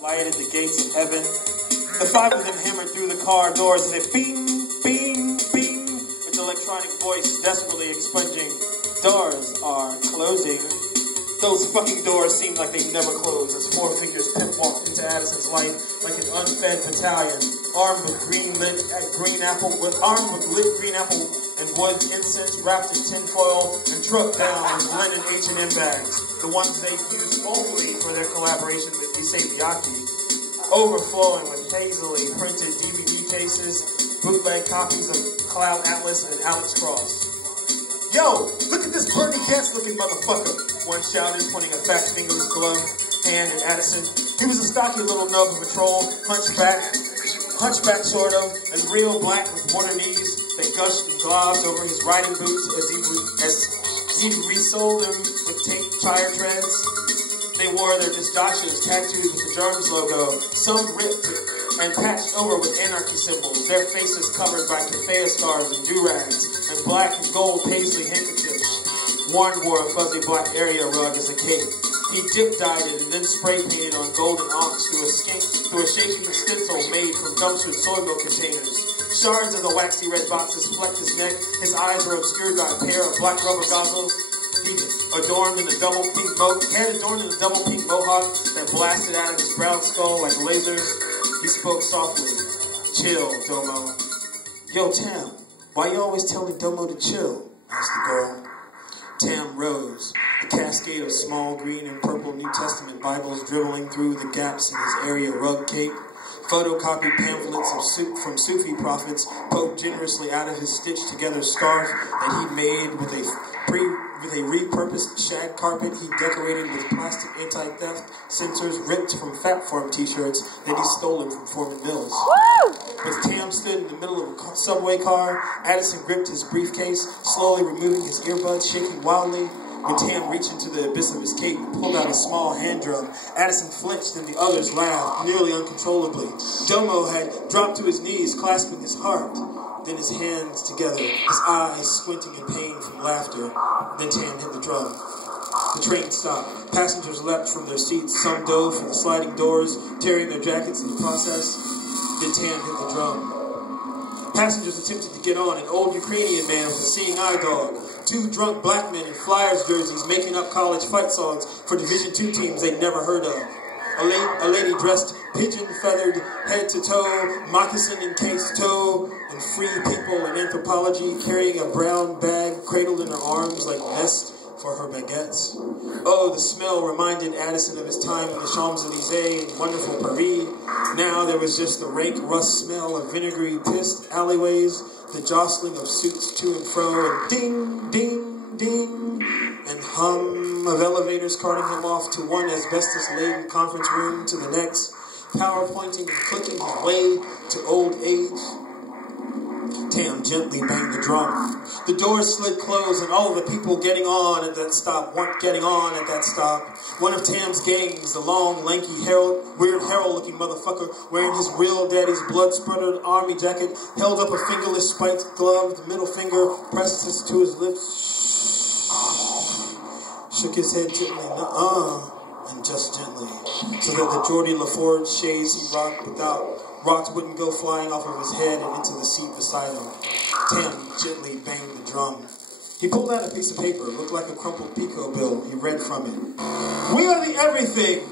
lighted the gates of heaven. The five of them hammered through the car doors and it bing, bing, bing. Its electronic voice desperately expunging. Doors are closing. Those fucking doors seemed like they never closed as four figures pimp walked into Addison's life like an unfed battalion, armed with lit green apple and wood incense wrapped in tinfoil and trucked down with linen H&M bags, the ones they used only for their collaboration with Miyake, overflowing with hazily printed DVD cases, bootleg copies of Cloud Atlas and Alex Cross. Yo, look at this Bernie Getz looking motherfucker, one shouted, pointing a fat fingerless gloved hand at Addison. He was a stocky little nub of a troll, hunchback sort of, and real black with water knees that gushed and globbed over his riding boots as he resold them with taped tire treads. They wore their pistachos tattooed with the Germs logo, some ripped and patched over with anarchy symbols, their faces covered by keffiyeh scarves and do-rags, and black and gold paisley handkerchiefs. Warren wore a fuzzy black area rug as a cape. He dip-dyed it and then spray-painted on golden onks through a shaking stencil made from dumpstered soy milk containers. Shards of the waxy red boxes flecked his neck. His eyes were obscured by a pair of black rubber goggles. He adorned in a double pink mohawk that blasted out of his brown skull like lasers. He spoke softly. Chill, Domo. Yo, Tam, why you always telling Domo to chill? Asked the girl. Tam rose, a cascade of small green and purple New Testament Bibles dribbling through the gaps in his area rug cape. Photocopied pamphlets from Sufi prophets poked generously out of his stitched-together scarf that he made with a repurposed shag carpet he decorated with plastic anti-theft sensors ripped from Fat Farm t-shirts that he'd stolen from Foreman Mills. As Tam stood in the middle of a subway car, Addison gripped his briefcase, slowly removing his earbuds, shaking wildly. When Tam reached into the abyss of his cape and pulled out a small hand drum, Addison flinched and the others laughed, nearly uncontrollably. Domo had dropped to his knees, clasping his heart, then his hands together, his eyes squinting in pain from laughter. Then Tam hit the drum. The train stopped. Passengers leapt from their seats. Some dove from the sliding doors, tearing their jackets in the process. Then Tam hit the drum. Passengers attempted to get on. An old Ukrainian man with a seeing eye dog. Two drunk black men in Flyers jerseys making up college fight songs for Division II teams they'd never heard of. A lady dressed pigeon-feathered head to toe, moccasin-encased toe, and free people in Anthology carrying a brown bag cradled in her arms like nest for her baguettes. Oh, the smell reminded Addison of his time in the Champs-Élysées in wonderful Paris. Now there was just the rank rust smell of vinegary pissed alleyways, the jostling of suits to and fro, and ding, ding, ding, and hum of elevators carting him off to one asbestos-laden conference room to the next, power-pointing and clicking his way to old age. Tam gently banged the drum. The doors slid closed and all of the people getting on at that stop weren't getting on at that stop. One of Tam's gangs, the long, lanky, weird Harold-looking motherfucker wearing his real daddy's blood-spurted army jacket, held up a fingerless spiked glove, the middle finger pressed to his lips, shook his head gently, and just gently, so that the Geordie LaForge shades he rocked wouldn't go flying off of his head and into the seat beside him. Tam gently banged the drum. He pulled out a piece of paper, looked like a crumpled Pico bill. He read from it. We are the everything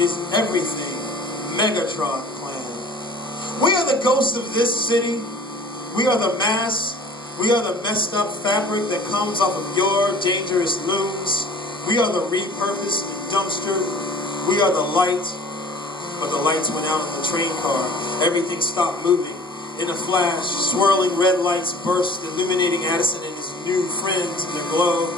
is everything Megatron plan. We are the ghost of this city. We are the mass. We are the messed up fabric that comes off of your dangerous looms. We are the repurposed dumpster. We are the light. But the lights went out in the train car. Everything stopped moving. In a flash, swirling red lights burst, illuminating Addison and his new friends in the glow.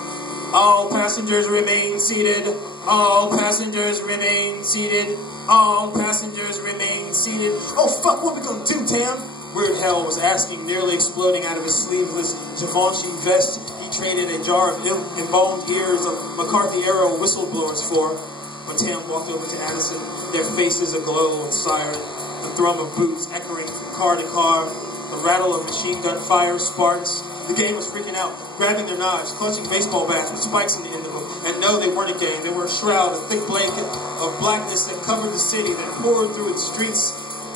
All passengers remain seated. All passengers remain seated. All passengers remain seated. Oh, fuck, what we gonna do, Tam? Weird Hell was asking, nearly exploding out of his sleeveless Givenchy vest he traded a jar of embalmed ears of McCarthy-era whistleblowers for. When Tam walked over to Addison, their faces aglow with siren, the thrum of boots echoing from car to car, the rattle of machine gun fire, sparks. The gang was freaking out, grabbing their knives, clutching baseball bats with spikes in the end of them, and no, they weren't a gang. They were a shroud, a thick blanket of blackness that covered the city, that poured through its streets,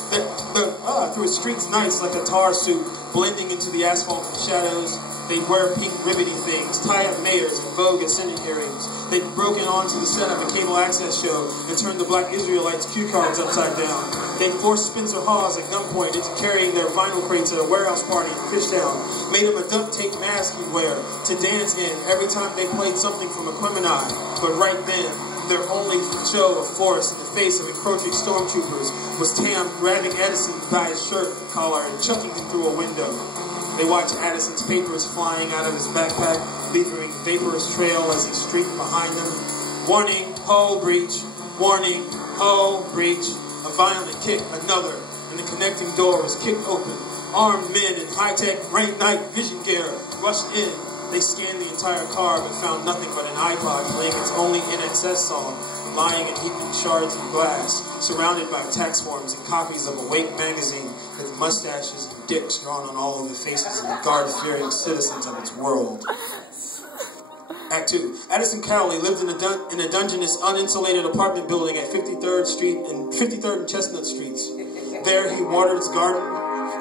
through its streets nights like a tar suit, blending into the asphalt and shadows. They'd wear pink ribbony things, tie up mayors and vogue at Senate hearings. They'd broken onto the set of a cable access show and turned the black Israelites' cue cards upside down. They'd forced Spencer Hawes at gunpoint into carrying their vinyl crates at a warehouse party in Fishtown. Made him a duct tape mask he'd wear to dance in every time they played something from Equimini. But right then, their only show of force in the face of encroaching stormtroopers was Tam grabbing Edison by his shirt collar and chucking him through a window. They watched Addison's papers flying out of his backpack, leaving a vaporous trail as he streaked behind them. Warning, hull breach. Warning, hull breach. A violent kick, another, and the connecting door was kicked open. Armed men in high-tech night vision gear rushed in. They scanned the entire car but found nothing but an iPod playing its only NXS song, lying in heaping shards of glass, surrounded by tax forms and copies of Awake magazine with mustaches and dicks drawn on all of the faces of the God-fearing citizens of its world. Act 2. Addison Cowley lived in a dungeness, uninsulated apartment building at 53rd and Chestnut Streets. There he watered his garden.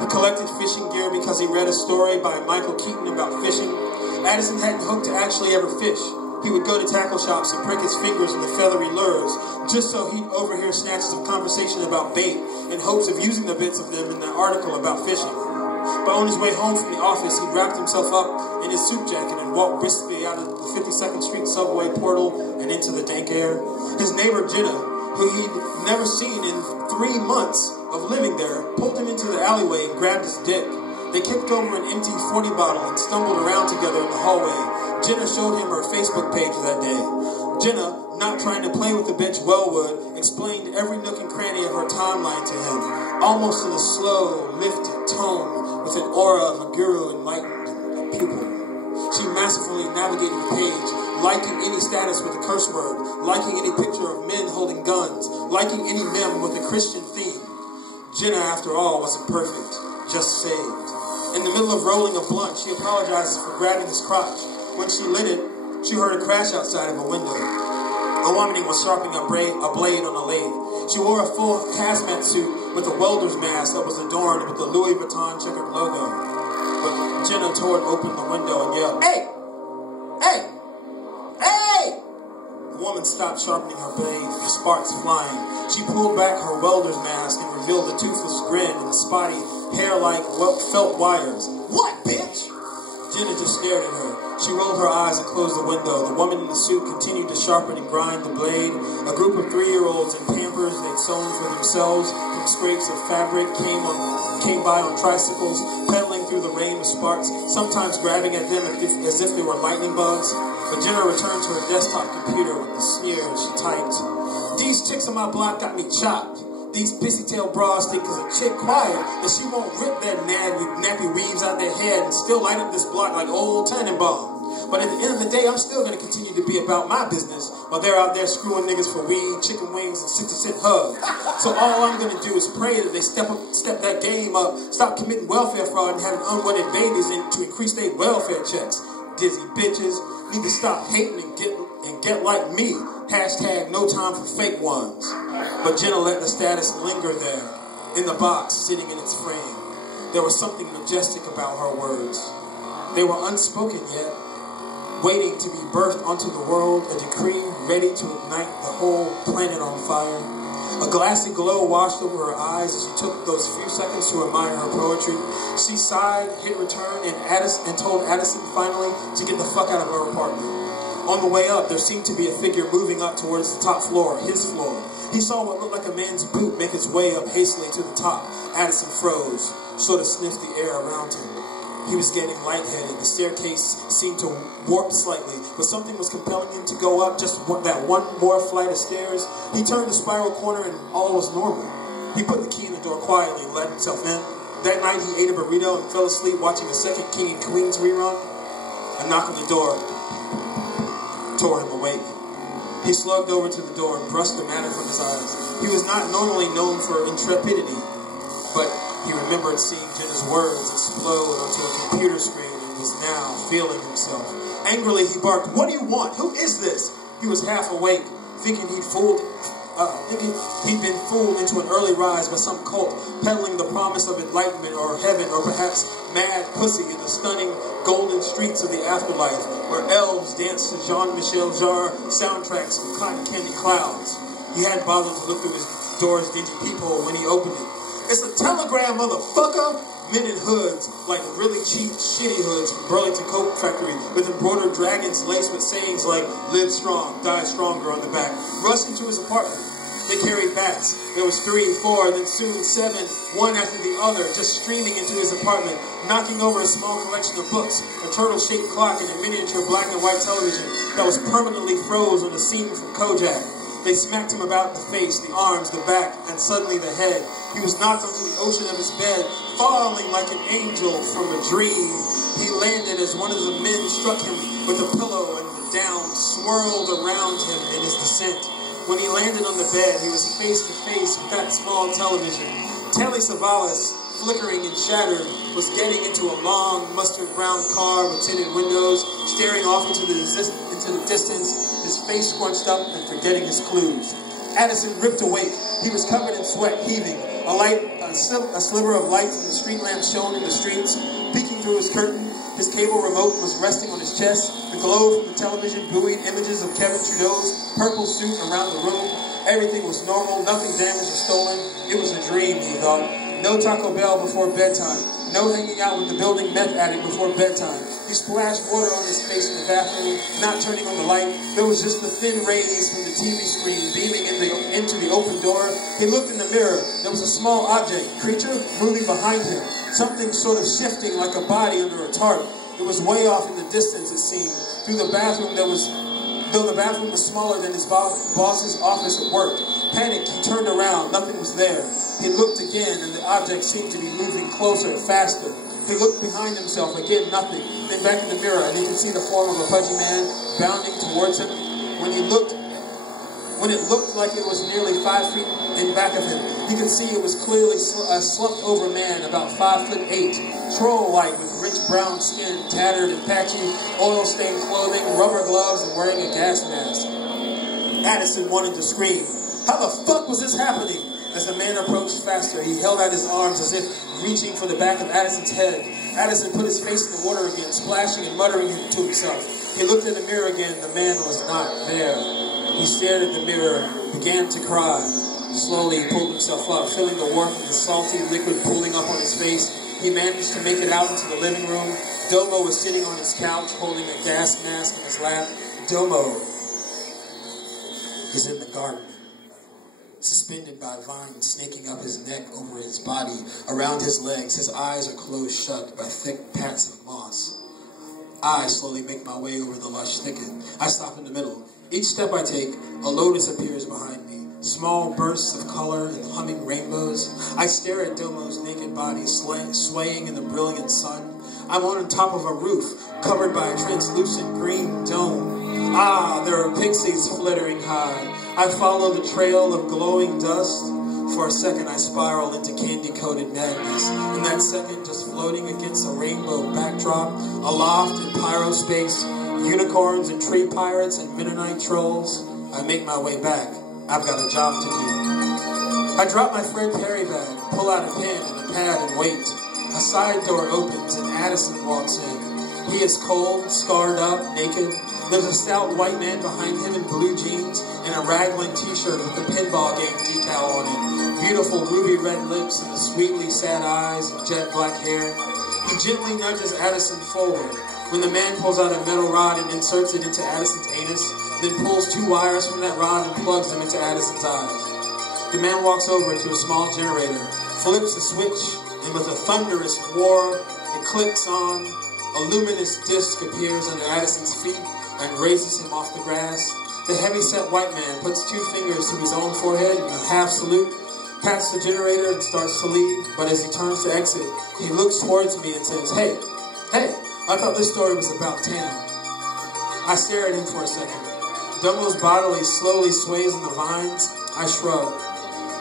He collected fishing gear because he read a story by Michael Keaton about fishing. Addison hadn't hoped to actually ever fish. He would go to tackle shops and prick his fingers in the feathery lures, just so he'd overhear snatches of conversation about bait in hopes of using the bits of them in the article about fishing. But on his way home from the office, he wrapped himself up in his suit jacket and walked briskly out of the 52nd Street subway portal and into the dank air. His neighbor, Jenna, who he'd never seen in 3 months of living there, pulled him into the alleyway and grabbed his dick. They kicked over an empty 40 bottle and stumbled around together in the hallway. Jenna showed him her Facebook page that day. Jenna, not trying to play with the bitch Wellwood, explained every nook and cranny of her timeline to him, almost in a slow, lifted tone, with an aura of a guru enlightened a pupil. She masterfully navigated the page, liking any status with a curse word, liking any picture of men holding guns, liking any meme with a Christian theme. Jenna, after all, wasn't perfect, just saved. In the middle of rolling a blunt, she apologized for grabbing his crotch. When she lit it, she heard a crash outside of a window. A woman was sharpening a blade on a lathe. She wore a full hazmat suit with a welder's mask that was adorned with the Louis Vuitton checkered logo. But Jenna tore open the window and yelled, "Hey! Hey! Hey!" The woman stopped sharpening her blade, sparks flying. She pulled back her welder's mask and revealed a toothless grin and spotty hair like felt wires. "What, bitch?" Jenna just stared at her. She rolled her eyes and closed the window. The woman in the suit continued to sharpen and grind the blade. A group of 3-year-olds in Pampers they'd sewn for themselves from scrapes of fabric came by on tricycles, pedaling through the rain of sparks, sometimes grabbing at them as if they were lightning bugs. But Jenna returned to her desktop computer with the sneer she typed. "These chicks on my block got me chopped. These pissy-tail bras think cause a chick quiet that she won't rip their nappy weaves out their head and still light up this block like old Tannenbaum. But at the end of the day, I'm still going to continue to be about my business while they're out there screwing niggas for weed, chicken wings, and 60-cent hugs. So all I'm going to do is pray that they step that game up, stop committing welfare fraud and having unwedded babies to increase their welfare checks. Dizzy bitches need to stop hating and get like me. Hashtag no time for fake ones." But Jenna let the status linger there, in the box, sitting in its frame. There was something majestic about her words. They were unspoken yet, waiting to be birthed onto the world, a decree ready to ignite the whole planet on fire. A glassy glow washed over her eyes as she took those few seconds to admire her poetry. She sighed, hit return, and told Addison finally to get the fuck out of her apartment. On the way up, there seemed to be a figure moving up towards the top floor, his floor. He saw what looked like a man's boot make its way up hastily to the top. Addison froze, sort of sniffed the air around him. He was getting lightheaded. The staircase seemed to warp slightly, but something was compelling him to go up just that one more flight of stairs. He turned the spiral corner and all was normal. He put the key in the door quietly and let himself in. That night he ate a burrito and fell asleep watching a second King and Queens rerun. A knock on the door tore him awake. He slugged over to the door and brushed the matter from his eyes. He was not normally known for intrepidity, but he remembered seeing Jenna's words explode onto a computer screen and was now feeling himself. Angrily, he barked, "What do you want? Who is this?" He was half awake, thinking he'd been fooled into an early rise by some cult peddling the promise of enlightenment or heaven or perhaps mad pussy in the stunning golden streets of the afterlife where elves danced to Jean-Michel Jarre soundtracks of cotton candy clouds. He hadn't bothered to look through his door's dingy peephole when he opened it. "It's a telegram, motherfucker!" Men in hoods, like really cheap, shitty hoods from Burlington Coat Factory, with embroidered dragons laced with sayings like "Live strong, die stronger" on the back, rushed into his apartment. They carried bats. There was 3, 4, then soon 7, one after the other, just streaming into his apartment, knocking over a small collection of books, a turtle-shaped clock, and a miniature black and white television that was permanently froze on a scene from Kojak. They smacked him about the face, the arms, the back, and suddenly the head. He was knocked onto the ocean of his bed, falling like an angel from a dream. He landed as one of the men struck him with a pillow, and the down swirled around him in his descent. When he landed on the bed, he was face to face with that small television. Telly Savalas, flickering and shattered, was getting into a long mustard brown car with tinted windows, staring off into the distance, his face scrunched up and forgetting his clues. Addison ripped awake. He was covered in sweat, heaving. A sliver of light from the street lamp shone in the streets, peeking through his curtain. His cable remote was resting on his chest. The glow from the television buoyed images of Kevin Trudeau's purple suit around the room. Everything was normal, nothing damaged or stolen. It was a dream, he thought. No Taco Bell before bedtime. No hanging out with the building meth addict before bedtime. He splashed water on his face in the bathroom, not turning on the light. There was just the thin rays from the TV screen beaming into the open door. He looked in the mirror. There was a small object, creature, moving behind him. Something sort of shifting like a body under a tarp. It was way off in the distance, it seemed. Through the bathroom, though the bathroom was smaller than his boss's office at work. Panicked, he turned around. Nothing was there. He looked again, and the object seemed to be moving closer and faster. He looked behind himself, again nothing. Then back in the mirror, and he could see the form of a pudgy man bounding towards him. When it looked like it was nearly 5 feet in back of him, he could see it was clearly a slumped-over man, about 5'8", troll-like, with rich brown skin, tattered and patchy, oil-stained clothing, rubber gloves, and wearing a gas mask. Addison wanted to scream. How the fuck was this happening? As the man approached faster, he held out his arms as if reaching for the back of Addison's head. Addison put his face in the water again, splashing and muttering to himself. He looked in the mirror again. The man was not there. He stared at the mirror, began to cry. Slowly, he pulled himself up, feeling the warmth of the salty liquid pooling up on his face. He managed to make it out into the living room. Domo was sitting on his couch, holding a gas mask in his lap. Domo is in the garden, suspended by vines snaking up his neck over his body, around his legs. His eyes are closed shut by thick pats of moss. I slowly make my way over the lush thicket. I stop in the middle. Each step I take, a lotus appears behind me. Small bursts of color and humming rainbows. I stare at Domo's naked body swaying in the brilliant sun. I'm on top of a roof, covered by a translucent green dome. Ah, there are pixies flittering high. I follow the trail of glowing dust. For a second, I spiral into candy-coated madness. In that second, just floating against a rainbow backdrop, aloft in pyrospace, unicorns and tree pirates and Mennonite trolls, I make my way back. I've got a job to do. I drop my friend Harry bag, pull out a pen and a pad and wait. A side door opens and Addison walks in. He is cold, scarred up, naked. There's a stout white man behind him in blue jeans and a raglan t-shirt with the pinball game decal on it. Beautiful ruby red lips and the sweetly sad eyes and jet black hair. He gently nudges Addison forward. When the man pulls out a metal rod and inserts it into Addison's anus, then pulls 2 wires from that rod and plugs them into Addison's eyes. The man walks over to a small generator, flips a switch, and with a thunderous roar, it clicks on. A luminous disc appears under Addison's feet and raises him off the grass. The heavy-set white man puts 2 fingers to his own forehead in a half salute, pats the generator and starts to leave, but as he turns to exit, he looks towards me and says, Hey, I thought this story was about Tam. I stare at him for a second. Domo's body slowly sways in the vines. I shrug.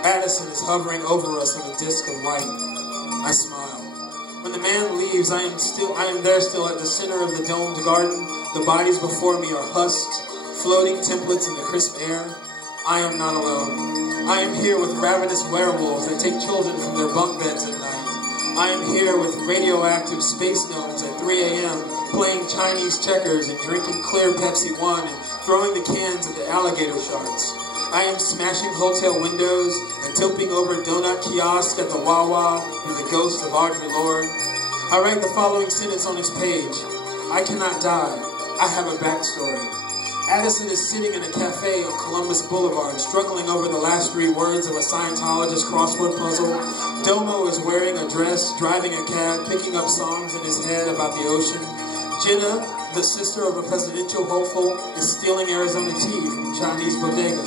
Addison is hovering over us on a disc of light. I smile. When the man leaves, I am there still at the center of the domed garden. The bodies before me are husked, floating templates in the crisp air. I am not alone. I am here with ravenous werewolves that take children from their bunk beds at night. I am here with radioactive space gnomes at 3 a.m. playing Chinese checkers and drinking clear Pepsi One and throwing the cans at the alligator sharks. I am smashing hotel windows and tilting over donut kiosks at the Wawa with the ghost of Audre Lorde. I write the following sentence on his page. I cannot die. I have a backstory. Addison is sitting in a cafe on Columbus Boulevard, struggling over the last 3 words of a Scientologist crossword puzzle. Domo is wearing a dress, driving a cab, picking up songs in his head about the ocean. Jenna, the sister of a presidential hopeful, is stealing Arizona tea from Chinese bodega.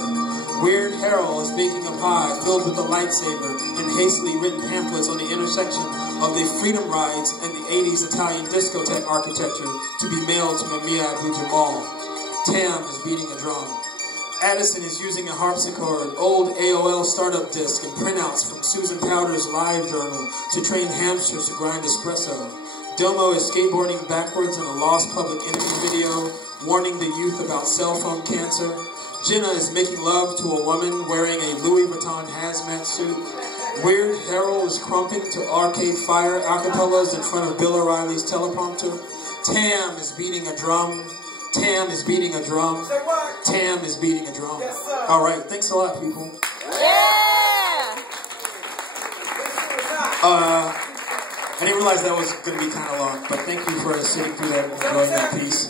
Weird Harold is baking a pie filled with a lightsaber and hastily written pamphlets on the intersection of the Freedom Rides and the 80s Italian discotheque architecture to be mailed to Mamiya Abu-Jamal. Tam is beating a drum. Addison is using a harpsichord, old AOL startup disc, and printouts from Susan Powder's live journal to train hamsters to grind espresso. Domo is skateboarding backwards in a Lost Public Enemy video, warning the youth about cell phone cancer. Jenna is making love to a woman wearing a Louis Vuitton hazmat suit. Weird Harold is crumping to Arcade Fire acapellas in front of Bill O'Reilly's teleprompter. Tam is beating a drum. Tam is beating a drum. Tam is beating a drum. Yes, sir. All right, thanks a lot, people. Yeah! I didn't realize that was going to be kind of long, but thank you for sitting through that and enjoying that piece.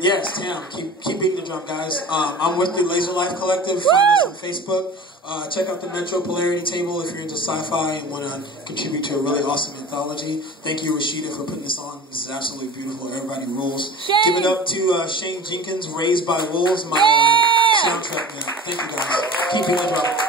Yes, Tam, keep beating the drum, guys. I'm with the Laser Life Collective. Find us on Facebook. Check out the Metro Polarity Table if you're into sci-fi and want to contribute to a really awesome anthology. Thank you, Rashida, for putting this on. This is absolutely beautiful. Everybody rules. Shane. Give it up to Shane Jenkins, Raised by Wolves, my soundtrack man. Thank you, guys. Keep beating the drum.